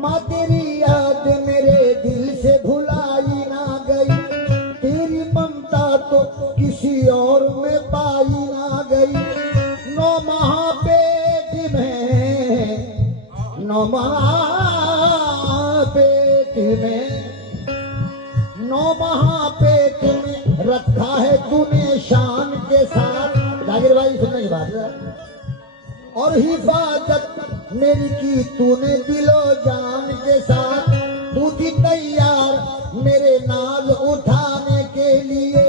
माँ तेरी याद मेरे दिल से भुलाई ना गई, तेरी ममता तो किसी और में पाई ना गई। 9 माह पेट में, 9 माह पेट में, 9 माह पेट में रखा है तूने शान के साथ। जाकिर भाई सुनने की बात है। और हिफाजत मेरी की तूने दिलो जान के साथ। तू थी तैयार मेरे नाज उठाने के लिए,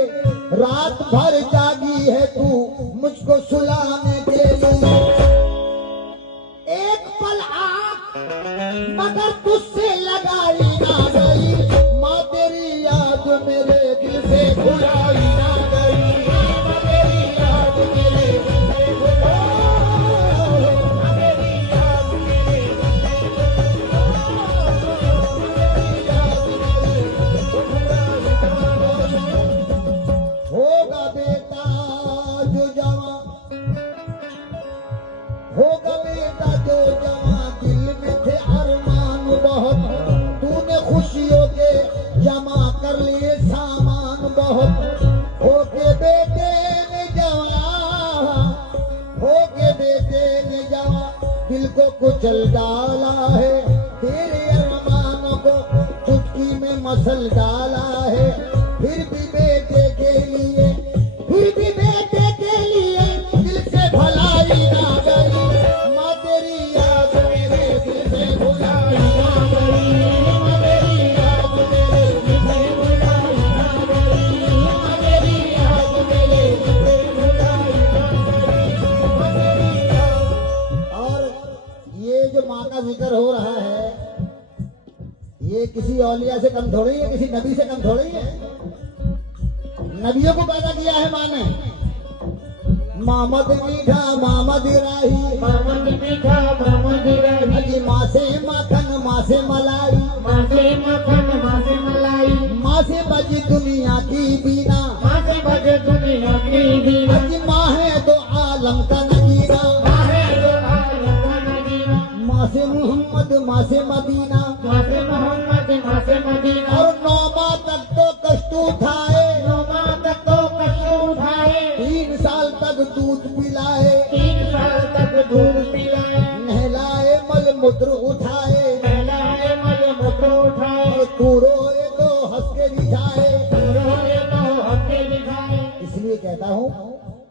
रात भर जागी है तू मुझको सुलाने के लिए। एक पल आँख मगर तुझसे लगाई ना गई, माँ तेरी याद मेरे दिल से भुलाई ना गई। माँ तेरी याद मेरे दिल से होगा बेटा जो जवां, होगा बेटा जो जवां, दिल में थे अरमान बहुत, तूने खुशियों के जमा कर लिए सामान बहुत। होके बेटे ने जवां, होके बेटे ने जवां, दिल को कुचल डाला है, तेरे अरमानों को चुटकी में मसल डाला है। फिर भी बेटे के लिए, फिर भी बेटे के लिए दिल से भलाई ना गई। माँ तेरी याद मेरे दिल से भुलाई ना गई। माँ तेरी याद मेरे दिल से भुलाई ना गई। माँ तेरी याद मेरे दिल से भुलाई ना गई। माँ तेरी याद। और ये जो माँ का जिक्र हो रहा है, ये किसी औलिया से कम थोड़ी है, किसी नबी से कम थोड़ी है। नबियों को पैदा किया है माँ ने। मामद मीठा मामद राही, मामद मीठा मामद राही, अजी माँ से माखन माँ से मलाई, माँ से मक्खन माँ से मलाई, माँ से बजी दुनिया की बीना, माँ से बजे दुनिया की बीना। अजी माँ है तो आलम का नगीना, माँ है जो आलम का नगीना, माँ से मोहम्मद माँ से मदीना। माँ से मोहम्मद माँ से मदीना। और 9 माह तक तो कष्ट उठाए, 9 माह तक तो कष्ट उठाए, 3 साल तक दूध पिलाए, 3 साल तक दूध पिलाए, नहलाए मल मूत्र उठाए। नहलाए मल मूत्र उठाए, और तू रोए तो हंस के रिझाए। रोए तो हंसे दिखाए। इसलिए कहता हूँ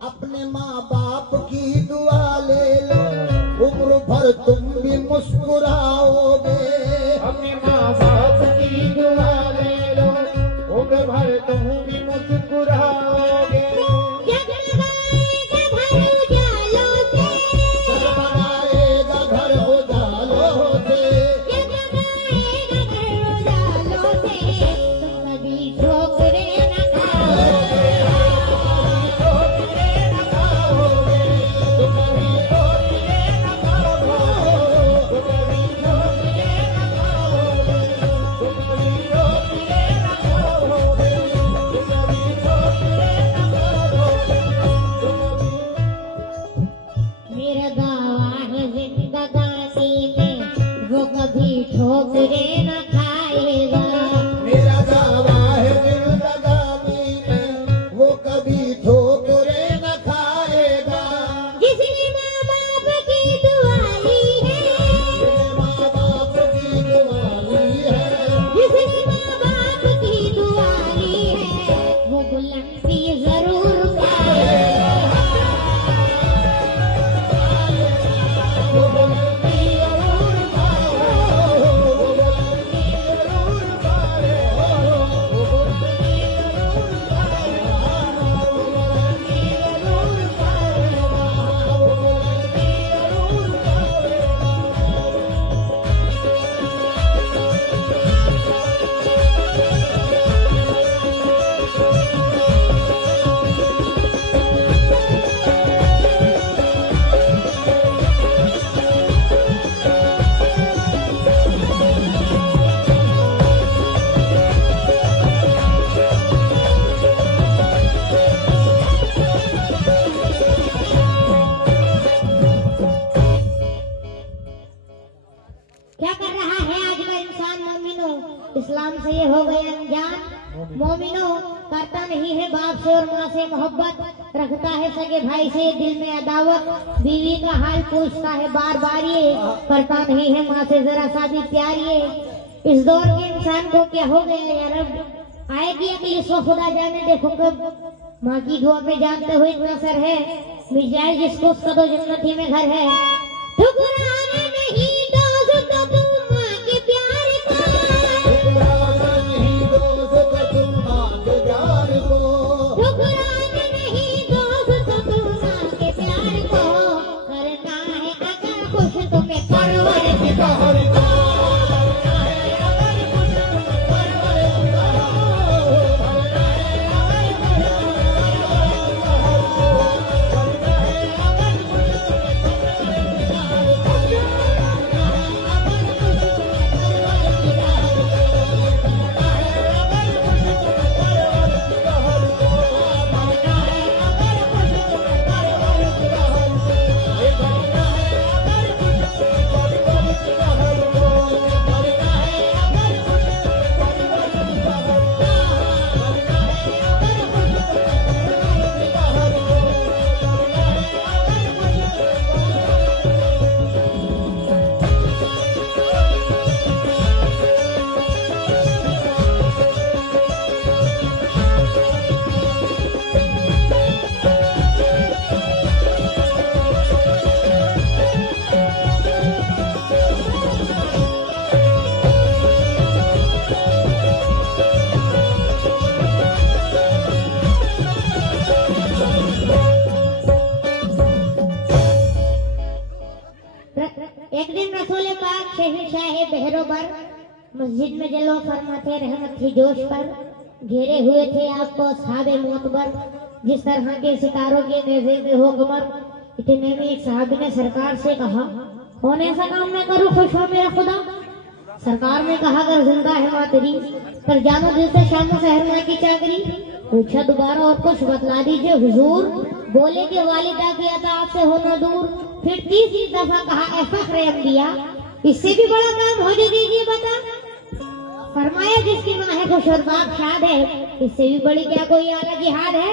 अपने माँ बाप की दुआ ले लो, उम्र भर तुम भी मुस्कुराओगे। अपने माँ बाप की दुआ ले लो, उम्र भर तुम भी मुस्कुराओगे। जगमगाएगा घर उजालों से, मेरा गावा है जिंदगानी में, वो कभी ठोकरे न खाएगा। मेरा दावा है जिंदगानी में, वो कभी ठोकरे न खाएगा। जिसने माँ बाप की दुआ ली है, मेरे माँ बाप की दुआई है, जिसने माँ बाप की दुआ ली है, वो बुलंदी जरूर पाएगा। वो बुलंदी जरूर पाओ, वो बुलंदी जरूर पाओ। कर रहा है आज का इंसान मोमिनो, इस्लाम से ये हो गए अनजान। मोमिनो करता नहीं है बाप से और माँ से मोहब्बत, रखता है सगे भाई से दिल में अदावत, बीवी का हाल पूछता है बार बार ये, करता नहीं है माँ से जरा सा भी प्यार ये। इस दौर के इंसान को क्या हो गया या रब, आएगी अगली इसको खुदा जाने देखो कब। माँ की दुआ पे जानते हुए इतना सर है, मिल जाए जिसको उसका तो जन्नती में घर है। ठुकराना नहीं दोस्त तुम माँ के प्यार को, ठुकराना नहीं दोस्त तुम माँ के प्यार को, ठुकराना नहीं दोस्त तुम माँ के प्यार को, करना है अगर खुश तुम्हें परवर की कहर को, एक दिन रसूल पाक शहंशाह बहरोबर मस्जिद में जलो फरमाते रहमत थी जोश पर, घेरे हुए थे आपको साहबे मोतबर, जिस तरह के सितारों के नेज़े में हो कमर। इतने में एक साहब ने सरकार से कहा, कौन ऐसा काम मैं करूं खुश हो मेरा खुदा। सरकार ने कहा, अगर जिंदा है माँ तेरी, पर जानो दिल से शाम सहरना की चाकरी। पूछा दोबारा और कुछ बतला दीजिए हुजूर, बोले कि वालिदा की अताअत से होना दूर। फिर तीसरी दफा कहा, ऐ फख्र अंबिया, इससे भी बड़ा काम हो जो दीजिए बता। फरमाया, जिसकी माँ है खुश और बाप शाद है, इससे भी बड़ी क्या कोई आला जिहाद है।